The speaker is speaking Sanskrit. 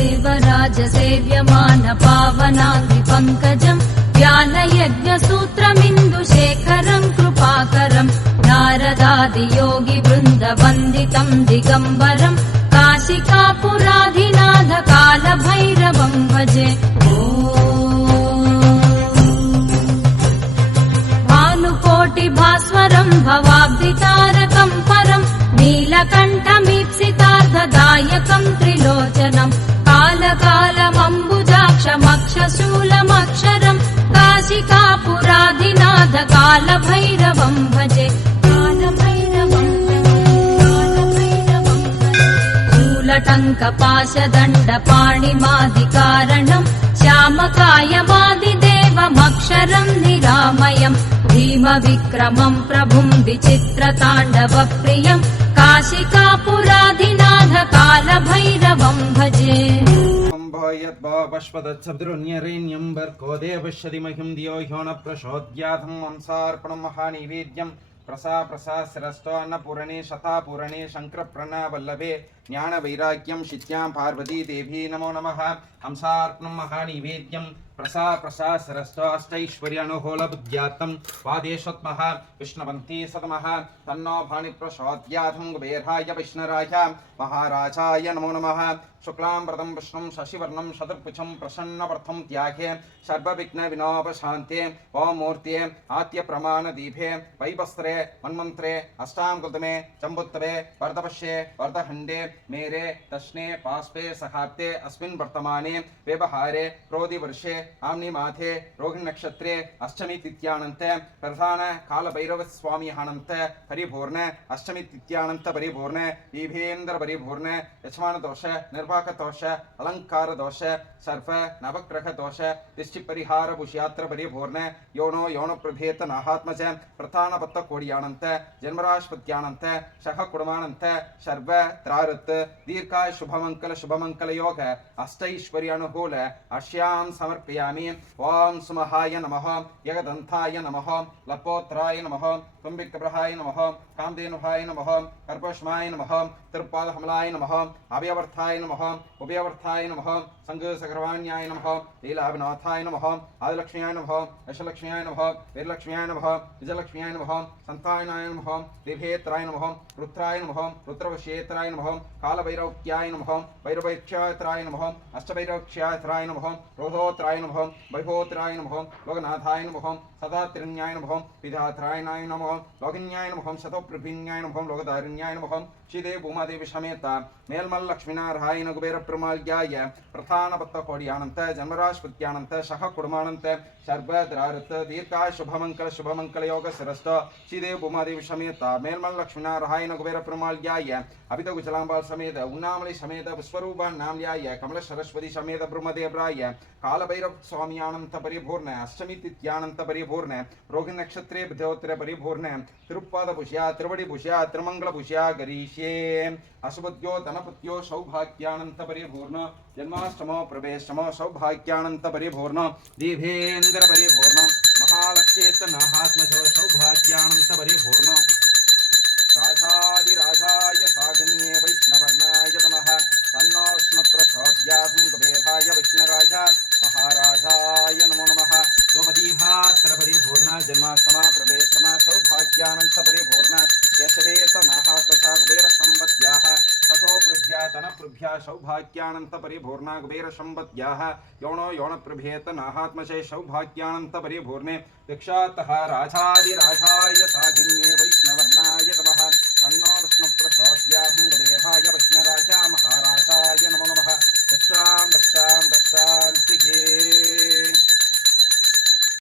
देवराजसेव्यमान पावनाग्निपङ्कजम् ज्ञानयज्ञसूत्रमिन्दुशेखरम् कृपाकरम् नारदादियोगिवृन्दवन्दितम् दिगम्बरम् काशिकापुराधिनाथ कालभैरवम् भजे। भानुकोटिभास्वरम् भवाब्धितारकम् परम् नीलकण्ठमीप्सितार्थदायकम् त्रिलोचनम् कालकालमम्बुजाक्षमक्षशूलमक्षरम् काशिकापुराधिनाथ कालभैरवम् भजे। शूलटङ्कपाशदण्डपाणिमादिकारणम् श्यामकायमादिदेवमक्षरम् निरामयम् भीमविक्रमम् प्रभुम् विचित्रताण्डवप्रियम् काशिकापुराधिनाथ कालभैरवम् भजे। यद्भवश्वदत्सवितुर्न्यरेण्यम्बर्को देवश्यतिमहिम् धियो ह्यो न प्रचोदयात् हंसार्पणम् महानैवेद्यम् प्रसा प्रसास्रष्टान्नपूरणे शतापूरणे शङ्करप्रणवल्लभे ज्ञानवैराग्यं शित्यां पार्वती देवी नमो नमः। हंसार्पणं महानैवेद्यं प्रसा प्रसास्रष्टाष्टैश्वर्यानुकूलबुद्ध्यात्तं वादेशोत्मः विष्णवन्ती सतमः तन्नो भानि प्रचोदयात् कुबेराय विष्णुराय महाराजाय नमो नमः। शुक्लां वरदं विष्णुं शशिवर्णं शतर्भुजं प्रसन्नवर्थं त्यागे सर्वविघ्नविनाशशान्ते ओं मूर्ते आद्यप्रमाणदीपे वैवस्त्रे मन्मन्त्रे अष्टाङ्कृतमे जम्बुत्तरे वरदपश्ये वरदखण्डे मेरे दक्षिणे पार्श्वे सहाब्दे अस्मिन् वर्तमाने व्यवहारे क्रोधिवर्षे आम्निमाथे रोहिणीनक्षत्रे अष्टमी तिथ्यानन्ते प्रधान कालभैरवस्वामिहानन्त परिपूर्ण अष्टमी तिथ्यानन्त परिपूर्ण दीपेन्द्र परिपूर्ण यजमानदोष निर्वाकदोष अलंकार दोष सर्व नवग्रह दोष दिष्टि परिहार भुष्यात्र परिपूर्ण योनो योनो प्रभेत नाहात्मज प्रधान पत्त कोडियानंत जन्मराशपत्यानंत शख कुडमानंत सर्व त्रारुत दीर्घाय शुभमंकल योग अष्टैश्वर्यानुकूल अश्याम समर्पयामि। ओं सुमहाय नमः यगदंताय नमः लपोत्राय नमः कुंभिकप्रहाय नमः कामधेनुहाय नमः कर्पष्माय नमः तिरुपादकमलाय नमः अभयवर्थाय नमः उभयवर्थाय नमः संगसकर्वाण्याय नमः लीलाविनाथाय नमः आदिलक्ष्म्याय नमः यशलक्ष्म्याय नमः वीरलक्ष्म्याय नमः विजयलक्ष्म्याय नमः संतायनाय नमः दिव्येत्राय नमः रुद्राय नमः रुद्रवशेत्राय नमः कालभैरव्याय नमः भैरवैक्षात्राय नमः अष्टभैरवक्षात्राय नमः रोधोत्राय नमः वैभोत्राय नमः लोकनाथाय नमः सदात्रिण्याय नमः विधात्रायणाय नमः लोकिन्याय नमः शतोप्रभिन्याय नमः लोकधारिण्याय नमः श्रीदेव भूमादेवी समेत मेलमल लक्ष्मीनारायण कुबेर प्रमाल्याय प्रधान पत्त कोडियानंत जन्मराशपत्यानंत शख कुडमानंत सर्वद्रारत दीर्घाय शुभमंकल योग श्रेष्ठ श्रीदेव भूमादेवी समेत मेलमल लक्ष्मीनारायण कुबेर प्रमाल्याय अभित गुजलांबाल समेत उन्नामलि समेत विश्वरूप नामल्याय कमल सरस्वती समेत ब्रह्मदेवराय कालभैरव स्वामियानंत परिपूर्ण अष्टमी तिथ्यानंत परिपूर्ण रोहिणी नक्षत्रे बुधोत्तर परिपूर्ण तिरुपाद भुष्या त्रिवड़ी भुष्या त्रिमंगल भुष्या गरीष्ये अशुभद्यो धनपत्यो सौभाग्यानंत परिपूर्ण जन्माष्टमो प्रवेशमो सौभाग्यानंत परिपूर्ण दीपेन्द्र परिपूर्ण महालक्ष्मीत नाहात्मशो सौभाग्यानंत परिपूर्ण राजाधिराजाय सागन्ये वैष्णवर्णाय नमः तन्नो विष्णु प्रचोदयात् कुबेराय विष्णुराय महाराजाय नमो नमः। गोमतीभात्र परिपूर्ण जन्माष्टमा प्रवेशमा सौभाग्यानंत परिपूर्ण केशवेत नाहात्मशा कुबेर संपत्त्याः ततो प्रभ्या तनप्रभ्या सौभाग्यानंत परिपूर्ण कुबेर संपत्त्याः योनो योन प्रभेत नाहात्मशे सौभाग्यानंत परिपूर्णे दीक्षातः राजाधिराजाय सागन्ये वैष्णवर्णाय नमः तन्नो विष्णु प्रचोदयात् कुबेराय विष्णुराय महाराजाय नमो नमः। दक्षां दक्षां दक्षान्तिके